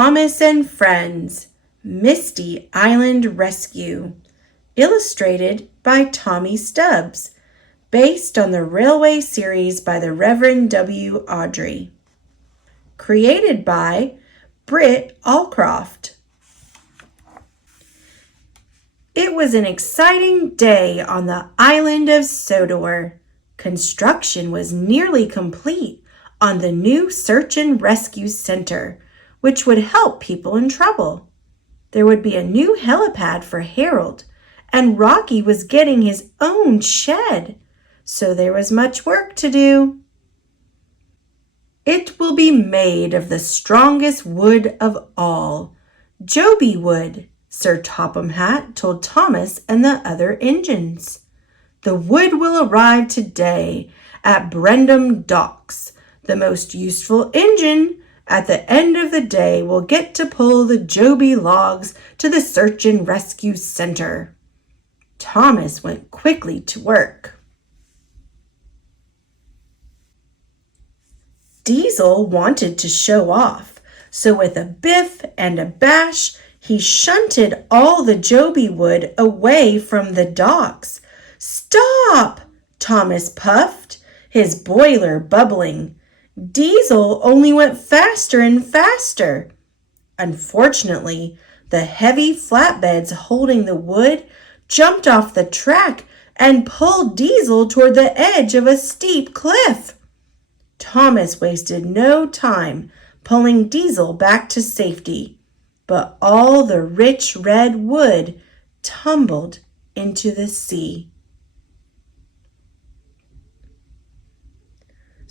Thomas and Friends, Misty Island Rescue, illustrated by Tommy Stubbs, based on the Railway series by the Reverend W. Awdry. Created by Britt Allcroft. It was an exciting day on the island of Sodor. Construction was nearly complete on the new Search and Rescue Center, which would help people in trouble. There would be a new helipad for Harold, and Rocky was getting his own shed, so there was much work to do. It will be made of the strongest wood of all, jobi wood, Sir Topham Hatt told Thomas and the other engines. The wood will arrive today at Brendam Docks. The most useful engine at the end of the day will get to pull the jobi logs to the Search and Rescue Center. Thomas went quickly to work. Diesel wanted to show off, so with a biff and a bash, he shunted all the jobi wood away from the docks. "Stop!" Thomas puffed, his boiler bubbling. Diesel only went faster and faster. Unfortunately, the heavy flatbeds holding the wood jumped off the track and pulled Diesel toward the edge of a steep cliff. Thomas wasted no time pulling Diesel back to safety, but all the rich red wood tumbled into the sea.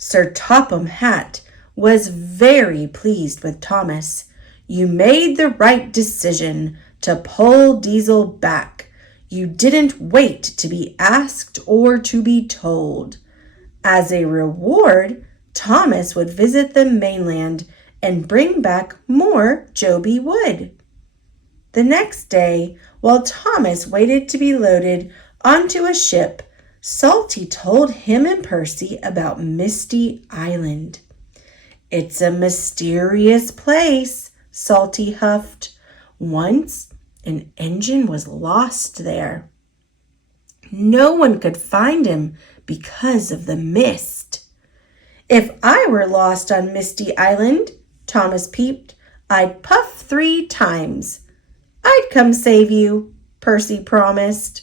Sir Topham Hatt was very pleased with Thomas. "You made the right decision to pull Diesel back. You didn't wait to be asked or to be told." As a reward, Thomas would visit the mainland and bring back more jobi wood. The next day, while Thomas waited to be loaded onto a ship, Salty told him and Percy about Misty Island. "It's a mysterious place," Salty huffed. "Once, an engine was lost there. No one could find him because of the mist." "If I were lost on Misty Island," Thomas peeped, "I'd puff 3 times. "I'd come save you," Percy promised.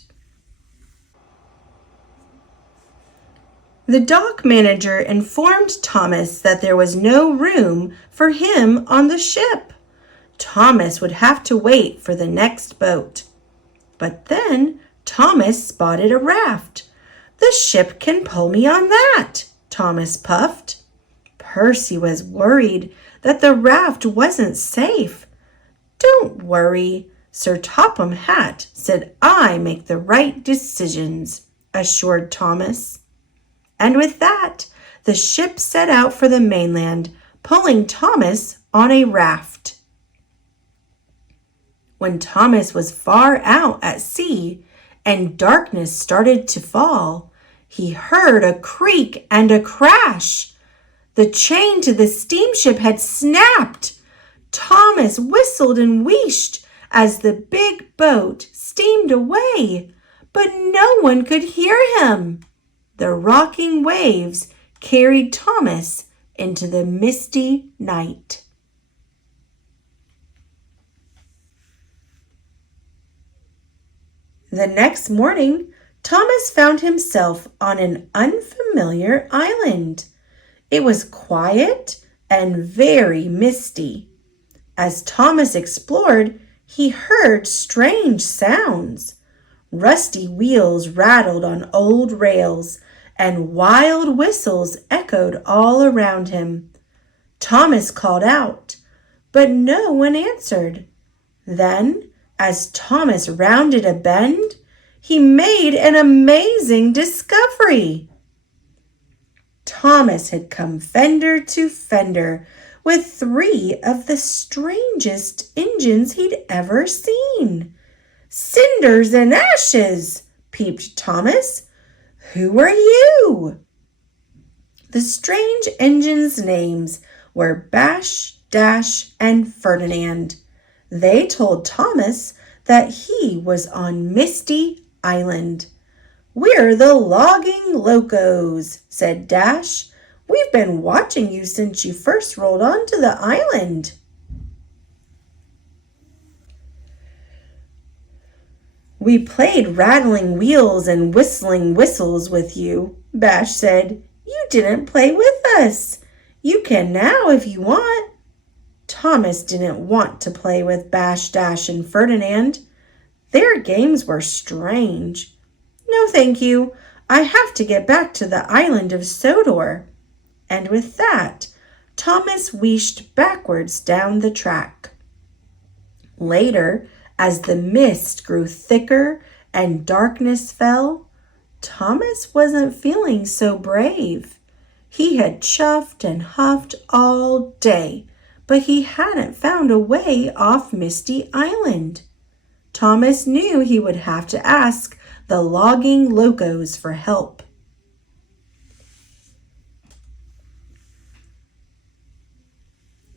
The dock manager informed Thomas that there was no room for him on the ship. Thomas would have to wait for the next boat. But then Thomas spotted a raft. "The ship can pull me on that," Thomas puffed. Percy was worried that the raft wasn't safe. "Don't worry, Sir Topham Hatt said I make the right decisions," assured Thomas. And with that, the ship set out for the mainland, pulling Thomas on a raft. When Thomas was far out at sea and darkness started to fall, he heard a creak and a crash. The chain to the steamship had snapped. Thomas whistled and wheeshed as the big boat steamed away, but no one could hear him. The rocking waves carried Thomas into the misty night. The next morning, Thomas found himself on an unfamiliar island. It was quiet and very misty. As Thomas explored, he heard strange sounds. Rusty wheels rattled on old rails, and wild whistles echoed all around him. Thomas called out, but no one answered. Then, as Thomas rounded a bend, he made an amazing discovery. Thomas had come fender to fender with 3 of the strangest engines he'd ever seen. "Cinders and ashes," peeped Thomas. "Who are you?" The strange engines' names were Bash, Dash, and Ferdinand. They told Thomas that he was on Misty Island. "We're the logging locos," said Dash. "We've been watching you since you first rolled onto the island." "We played rattling wheels and whistling whistles with you," Bash said. "You didn't play with us. You can now if you want." Thomas didn't want to play with Bash, Dash, and Ferdinand. Their games were strange. "No, thank you. I have to get back to the island of Sodor." And with that, Thomas wheeshed backwards down the track. Later, as the mist grew thicker and darkness fell, Thomas wasn't feeling so brave. He had chuffed and huffed all day, but he hadn't found a way off Misty Island. Thomas knew he would have to ask the logging locos for help.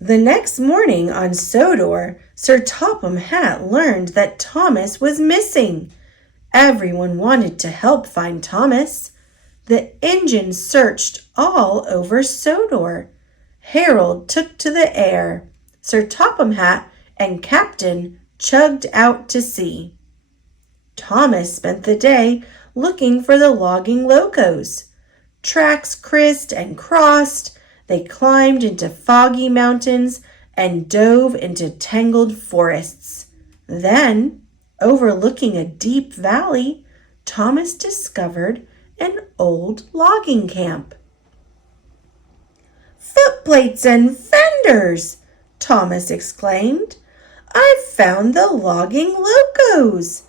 The next morning on Sodor, Sir Topham Hatt learned that Thomas was missing. Everyone wanted to help find Thomas. The engine searched all over Sodor. Harold took to the air. Sir Topham Hatt and Captain chugged out to sea. Thomas spent the day looking for the logging locos. Tracks crissed and crossed. They climbed into foggy mountains and dove into tangled forests. Then, overlooking a deep valley, Thomas discovered an old logging camp. "Footplates and fenders!" Thomas exclaimed. "I've found the logging locos!"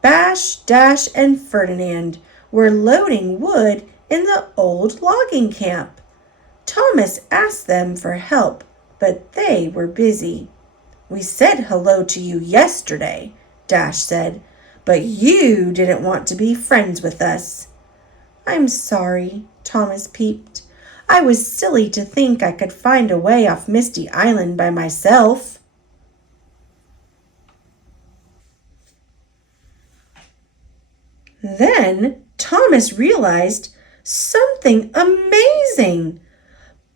Bash, Dash, and Ferdinand were loading wood in the old logging camp. Thomas asked them for help, but they were busy. "We said hello to you yesterday," Dash said, "but you didn't want to be friends with us." "I'm sorry," Thomas peeped. "I was silly to think I could find a way off Misty Island by myself." Then Thomas realized something amazing.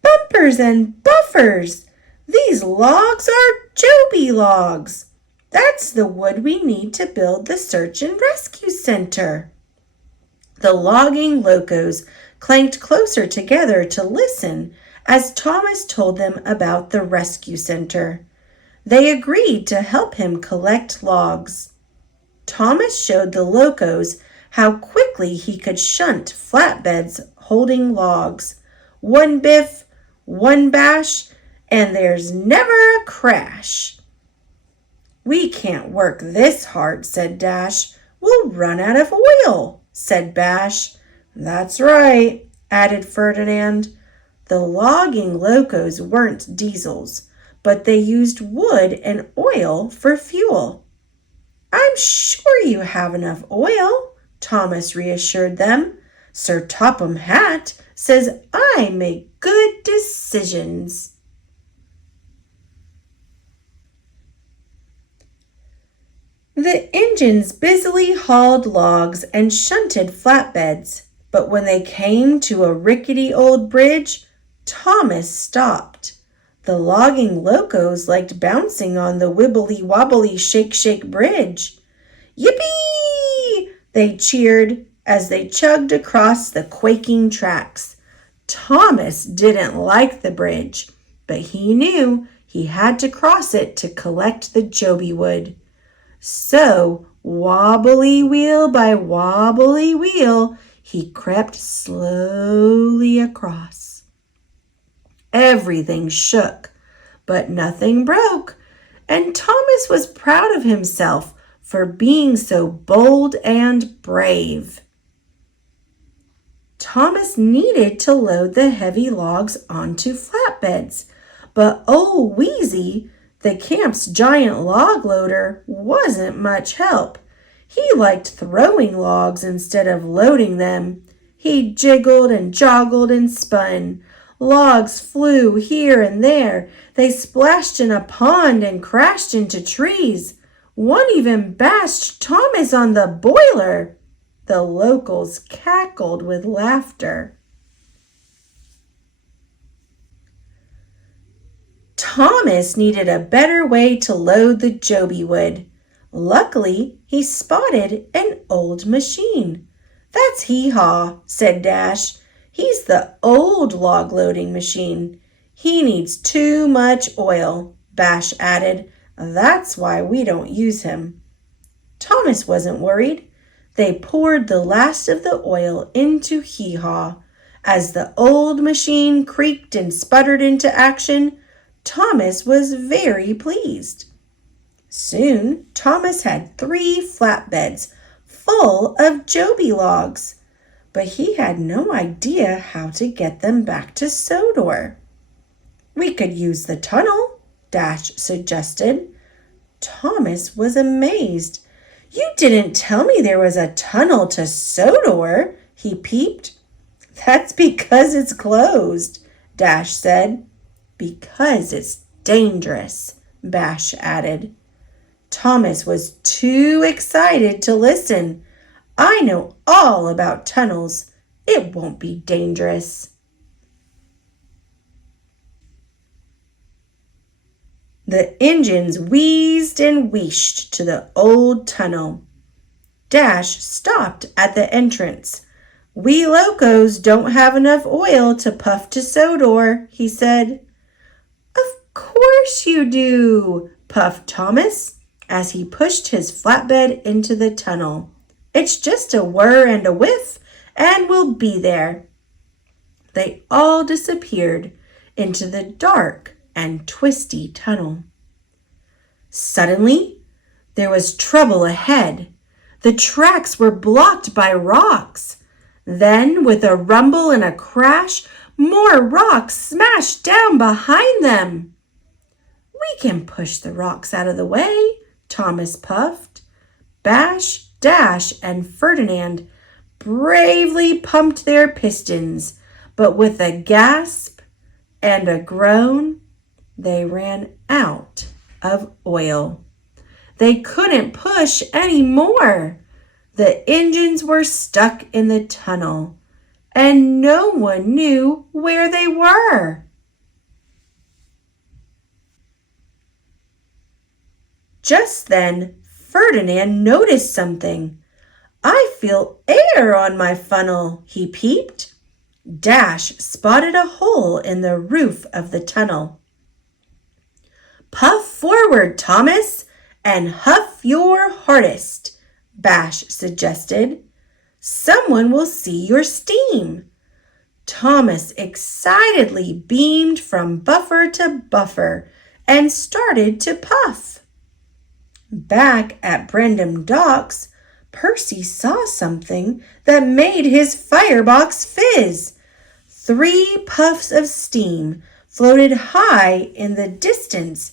Bumpers and buffers! These logs are jobi logs. That's the wood we need to build the search and rescue center. The logging locos clanked closer together to listen as Thomas told them about the rescue center. They agreed to help him collect logs. Thomas showed the locos how quickly he could shunt flatbeds holding logs. One biff, one bash, and there's never a crash. "We can't work this hard," said Dash. "We'll run out of oil," said Bash. "That's right," added Ferdinand. The logging locos weren't diesels, but they used wood and oil for fuel. "I'm sure you have enough oil," Thomas reassured them. "Sir Topham Hatt says I make good decisions." The engines busily hauled logs and shunted flatbeds, but when they came to a rickety old bridge, Thomas stopped. The logging locos liked bouncing on the wibbly-wobbly shake-shake bridge. "Yippee!" they cheered as they chugged across the quaking tracks. Thomas didn't like the bridge, but he knew he had to cross it to collect the jobi wood. So, wobbly wheel by wobbly wheel, he crept slowly across. Everything shook, but nothing broke, and Thomas was proud of himself for being so bold and brave. Thomas needed to load the heavy logs onto flatbeds, but old Wheezy, the camp's giant log loader, wasn't much help. He liked throwing logs instead of loading them. He jiggled and joggled and spun. Logs flew here and there. They splashed in a pond and crashed into trees. One even bashed Thomas on the boiler. The locals cackled with laughter. Thomas needed a better way to load the jobi wood. Luckily, he spotted an old machine. "That's Hee-Haw," said Dash. "He's the old log loading machine." "He needs too much oil," Bash added. "That's why we don't use him." Thomas wasn't worried. They poured the last of the oil into Hee-Haw. As the old machine creaked and sputtered into action, Thomas was very pleased. Soon, Thomas had 3 flatbeds full of jobi logs, but he had no idea how to get them back to Sodor. "We could use the tunnel," Dash suggested. Thomas was amazed. "You didn't tell me there was a tunnel to Sodor," he peeped. "That's because it's closed," Dash said. "Because it's dangerous," Bash added. Thomas was too excited to listen. "I know all about tunnels. It won't be dangerous." The engines wheezed and wheeshed to the old tunnel. Dash stopped at the entrance. "We locos don't have enough oil to puff to Sodor," he said. "Of course you do," puffed Thomas as he pushed his flatbed into the tunnel. "It's just a whir and a whiff, and we'll be there." They all disappeared into the dark and twisty tunnel. Suddenly, there was trouble ahead. The tracks were blocked by rocks. Then, with a rumble and a crash, more rocks smashed down behind them. "We can push the rocks out of the way," Thomas puffed. Bash, Dash, and Ferdinand bravely pumped their pistons, but with a gasp and a groan, they ran out of oil. They couldn't push any more. The engines were stuck in the tunnel, and no one knew where they were. Just then, Ferdinand noticed something. "I feel air on my funnel," he peeped. Dash spotted a hole in the roof of the tunnel. "Puff forward, Thomas, and huff your hardest," Bash suggested. "Someone will see your steam." Thomas excitedly beamed from buffer to buffer and started to puff. Back at Brendam Docks, Percy saw something that made his firebox fizz. 3 puffs of steam floated high in the distance.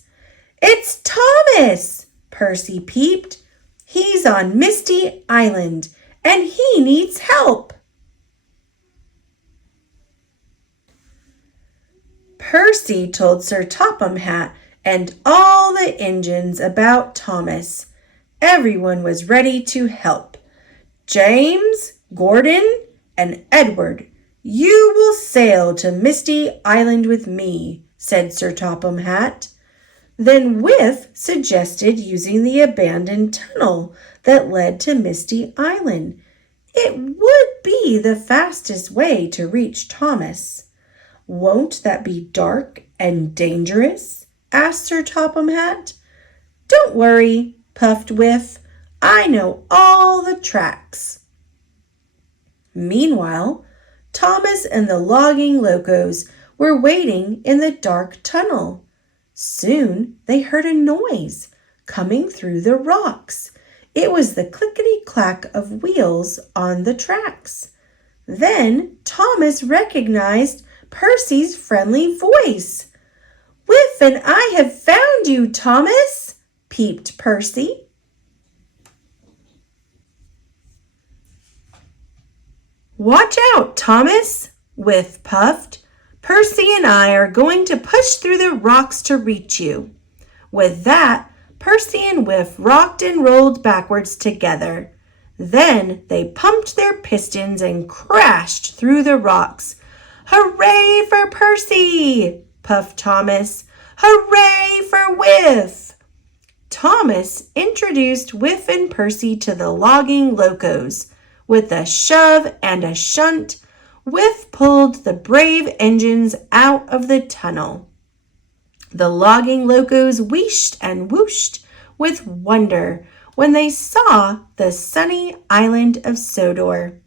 "It's Thomas!" Percy peeped. "He's on Misty Island, and he needs help." Percy told Sir Topham Hatt and all the engines about Thomas. Everyone was ready to help. "James, Gordon, and Edward, you will sail to Misty Island with me," said Sir Topham Hatt. Then Whiff suggested using the abandoned tunnel that led to Misty Island. It would be the fastest way to reach Thomas. "Won't that be dark and dangerous?" asked Sir Topham Hatt. "Don't worry," puffed Whiff. "I know all the tracks." Meanwhile, Thomas and the logging locos were waiting in the dark tunnel. Soon they heard a noise coming through the rocks. It was the clickety-clack of wheels on the tracks. Then Thomas recognized Percy's friendly voice. "Whiff and I have found you, Thomas," peeped Percy. "Watch out, Thomas," Whiff puffed. Percy and I are going to push through the rocks to reach you." With that, Percy and Whiff rocked and rolled backwards together. Then they pumped their pistons and crashed through the rocks. "Hooray for Percy!" puffed Thomas. "Hooray for Whiff!" Thomas introduced Whiff and Percy to the logging locos. With a shove and a shunt, Whiff pulled the brave engines out of the tunnel. The logging locos wheeshed and whooshed with wonder when they saw the sunny island of Sodor.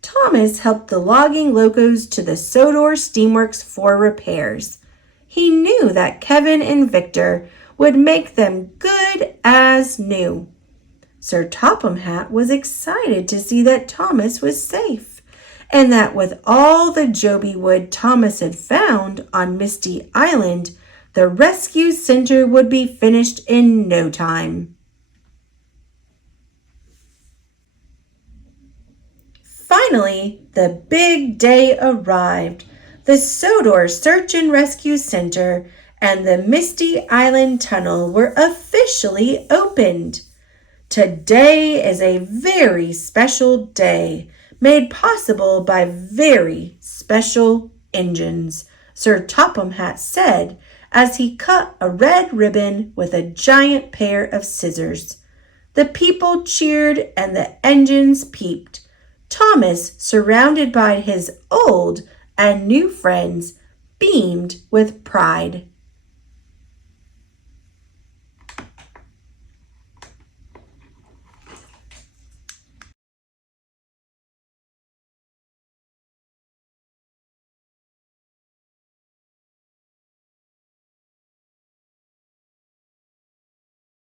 Thomas helped the logging locos to the Sodor steamworks for repairs. He knew that Kevin and Victor would make them good as new. Sir Topham Hatt was excited to see that Thomas was safe, and that with all the jobi wood Thomas had found on Misty Island, the rescue center would be finished in no time. Finally, the big day arrived. The Sodor Search and Rescue Center and the Misty Island Tunnel were officially opened. Today is a very special day, made possible by very special engines, Sir Topham Hatt said as he cut a red ribbon with a giant pair of scissors. The people cheered and the engines peeped. Thomas, surrounded by his old and new friends, beamed with pride.